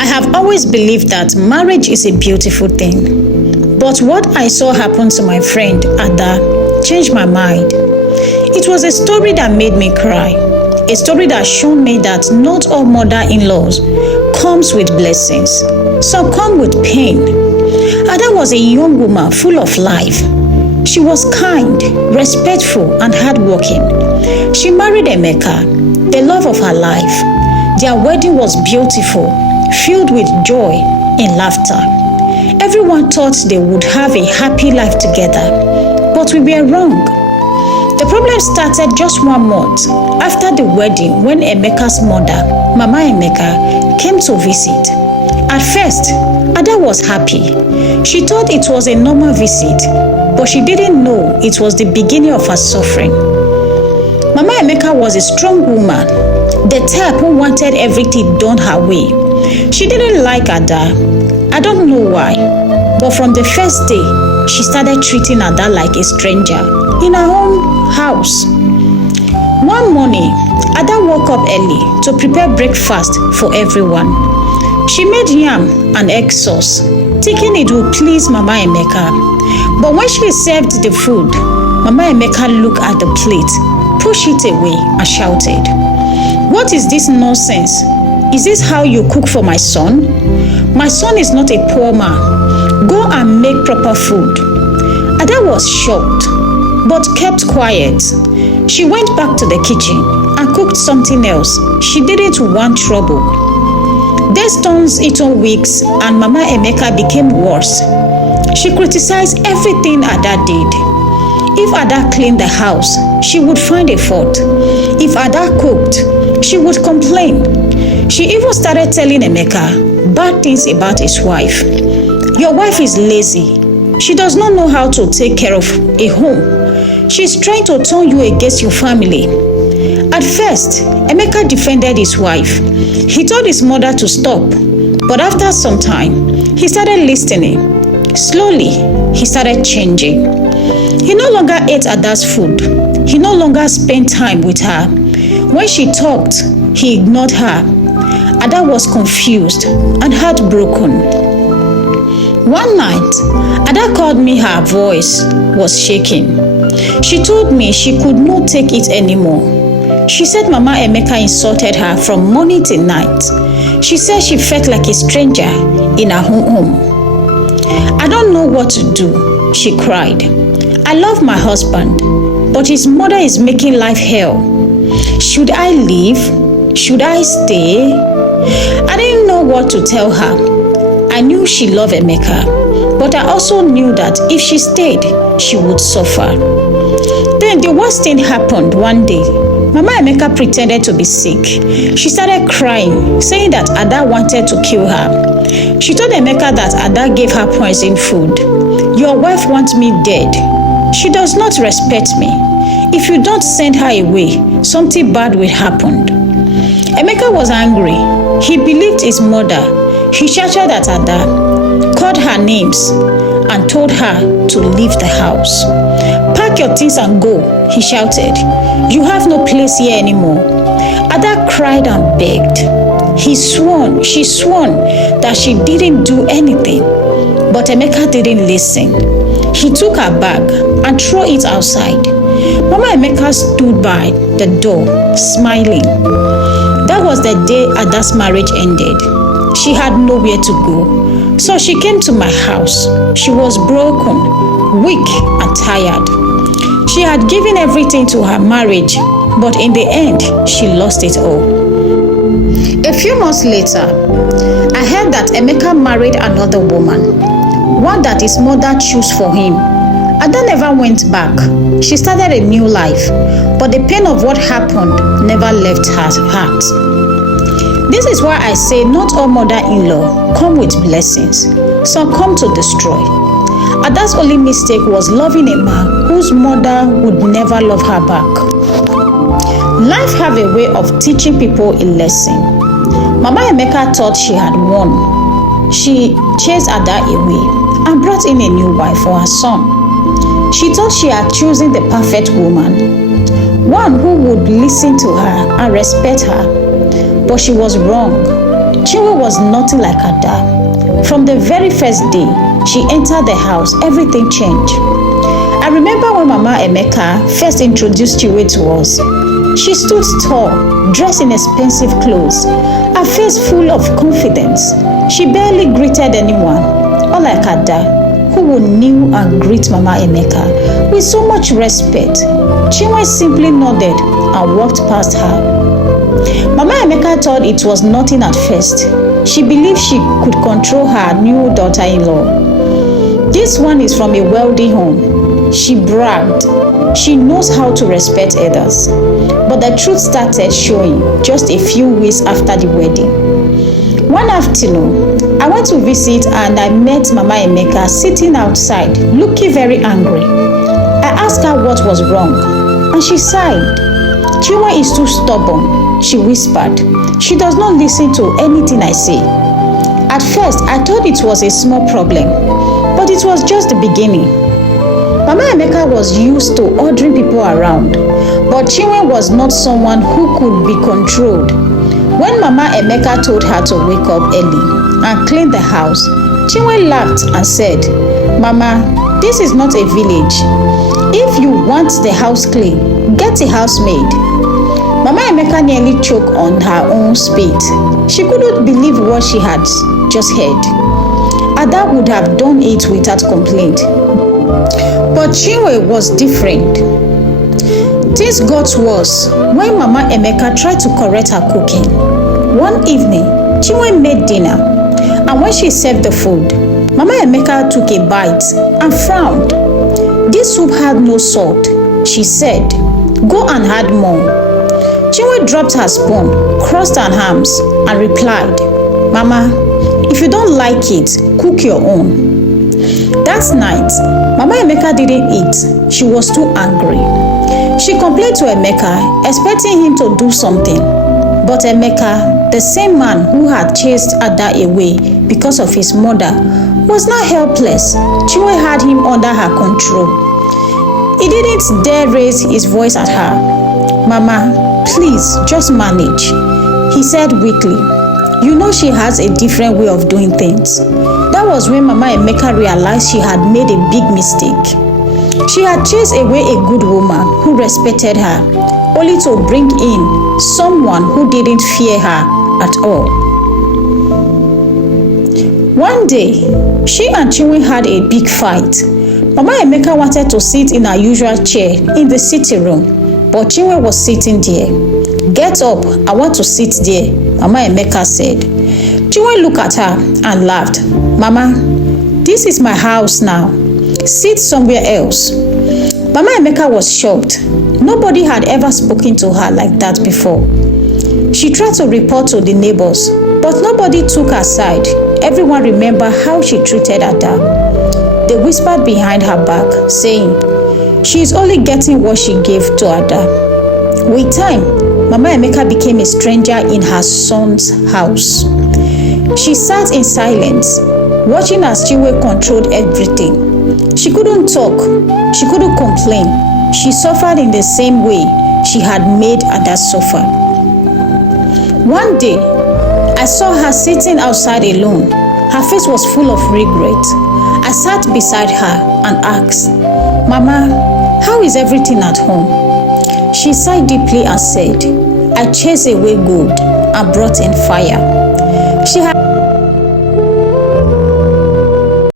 I have always believed that marriage is a beautiful thing. But what I saw happen to my friend Ada changed my mind. It was a story that made me cry. A story that showed me that not all mother-in-laws comes with blessings. Some come with pain. Ada was a young woman full of life. She was kind, respectful, and hardworking. She married Emeka, the love of her life. Their wedding was beautiful, filled with joy and laughter. Everyone thought they would have a happy life together, but we were wrong. The problem started just 1 month after the wedding when Emeka's mother, Mama Emeka, came to visit. At first, Ada was happy. She thought it was a normal visit, but she didn't know it was the beginning of her suffering. Mama Emeka was a strong woman, the type who wanted everything done her way. She didn't like Ada. I don't know why, but from the first day, she started treating Ada like a stranger in her own house. One morning, Ada woke up early to prepare breakfast for everyone. She made yam and egg sauce, thinking it would please Mama Emeka. But when she served the food, Mama Emeka looked at the plate, pushed it away, and shouted, "What is this nonsense? Is this how you cook for my son? My son is not a poor man. Go and make proper food." Ada was shocked, but kept quiet. She went back to the kitchen and cooked something else. She didn't want trouble. Days turned into weeks and Mama Emeka became worse. She criticized everything Ada did. If Ada cleaned the house, she would find a fault. If Ada cooked, she would complain. She even started telling Emeka bad things about his wife. "Your wife is lazy. She does not know how to take care of a home. She's trying to turn you against your family." At first, Emeka defended his wife. He told his mother to stop, but after some time, he started listening. Slowly, he started changing. He no longer ate Ada's food. He no longer spent time with her. When she talked, he ignored her. Ada was confused and heartbroken. One night, Ada called me. Her voice was shaking. She told me she could not take it anymore. She said Mama Emeka insulted her from morning till night. She said she felt like a stranger in her home. "I don't know what to do," she cried. "I love my husband, but his mother is making life hell. Should I leave? Should I stay?" I didn't know what to tell her. I knew she loved Emeka, but I also knew that if she stayed, she would suffer. Then the worst thing happened one day. Mama Emeka pretended to be sick. She started crying, saying that Ada wanted to kill her. She told Emeka that Ada gave her poison food. "Your wife wants me dead. She does not respect me. If you don't send her away, something bad will happen." Emeka was angry. He believed his mother. He shouted at Ada, called her names, and told her to leave the house. "Pack your things and go," he shouted. "You have no place here anymore." Ada cried and begged. She swore that she didn't do anything, but Emeka didn't listen. He took her bag and threw it outside. Mama Emeka stood by the door, smiling. That was the day Ada's marriage ended. She had nowhere to go, so she came to my house. She was broken, weak, and tired. She had given everything to her marriage, but in the end, she lost it all. A few months later, I heard that Emeka married another woman, one that his mother chose for him. Ada never went back. She started a new life, but the pain of what happened never left her heart. This is why I say not all mother-in-law come with blessings. Some come to destroy. Ada's only mistake was loving a man whose mother would never love her back. Life have a way of teaching people a lesson. Mama Emeka thought she had won. She chased Ada away and brought in a new wife for her son. She thought she had chosen the perfect woman, one who would listen to her and respect her. But she was wrong. Chinwe was nothing like Ada. From the very first day she entered the house, everything changed. I remember when Mama Emeka first introduced Chinwe to us. She stood tall, dressed in expensive clothes, her face full of confidence. She barely greeted anyone, unlike Ada, who would kneel and greet Mama Emeka with so much respect. Chinwe simply nodded and walked past her. Mama Emeka thought it was nothing at first. She believed she could control her new daughter-in-law. This one is from a wealthy home. She bragged. She knows how to respect others. But the truth started showing just a few weeks after the wedding. One afternoon, I went to visit and I met Mama Emeka sitting outside, looking very angry. I asked her what was wrong, and she sighed. Chinwe is too stubborn, she whispered. She does not listen to anything I say. At first, I thought it was a small problem, but it was just the beginning. Mama Emeka was used to ordering people around, but Chinwe was not someone who could be controlled. When Mama Emeka told her to wake up early and clean the house, Chinwe laughed and said, "Mama, this is not a village. If you want the house clean, get a housemaid." Mama Emeka nearly choked on her own spit. She couldn't believe what she had just heard. Ada would have done it without complaint. But Chinwe was different. Things got worse when Mama Emeka tried to correct her cooking. One evening, Chinwe made dinner, and when she served the food, Mama Emeka took a bite and frowned. "This soup had no salt," she said. "Go and add more." Chinwe dropped her spoon, crossed her arms, and replied, "Mama, if you don't like it, cook your own." That night, Mama Emeka didn't eat. She was too angry. She complained to Emeka, expecting him to do something. But Emeka, the same man who had chased Ada away because of his mother, was now helpless. Chinwe had him under her control. He didn't dare raise his voice at her. "Mama, please, just manage," he said weakly. "You know she has a different way of doing things." That was when Mama Emeka realized she had made a big mistake. She had chased away a good woman who respected her, only to bring in someone who didn't fear her at all. One day, she and Chinwe had a big fight. Mama Emeka wanted to sit in her usual chair in the sitting room, but Chinwe was sitting there. "Get up, I want to sit there," Mama Emeka said. Chinwe looked at her and laughed. "Mama, this is my house now. Sit somewhere else." Mama Emeka was shocked. Nobody had ever spoken to her like that before. She tried to report to the neighbors, but nobody took her side. Everyone remembered how she treated Ada. They whispered behind her back, saying, "She is only getting what she gave to Ada." With time, Mama Emeka became a stranger in her son's house. She sat in silence, watching as Chinwe controlled everything. She couldn't talk. She couldn't complain. She suffered in the same way she had made Ada suffer. One day, I saw her sitting outside alone. Her face was full of regret. I sat beside her and asked, "Mama, how is everything at home?" She sighed deeply and said, "I chased away gold and brought in fire." She had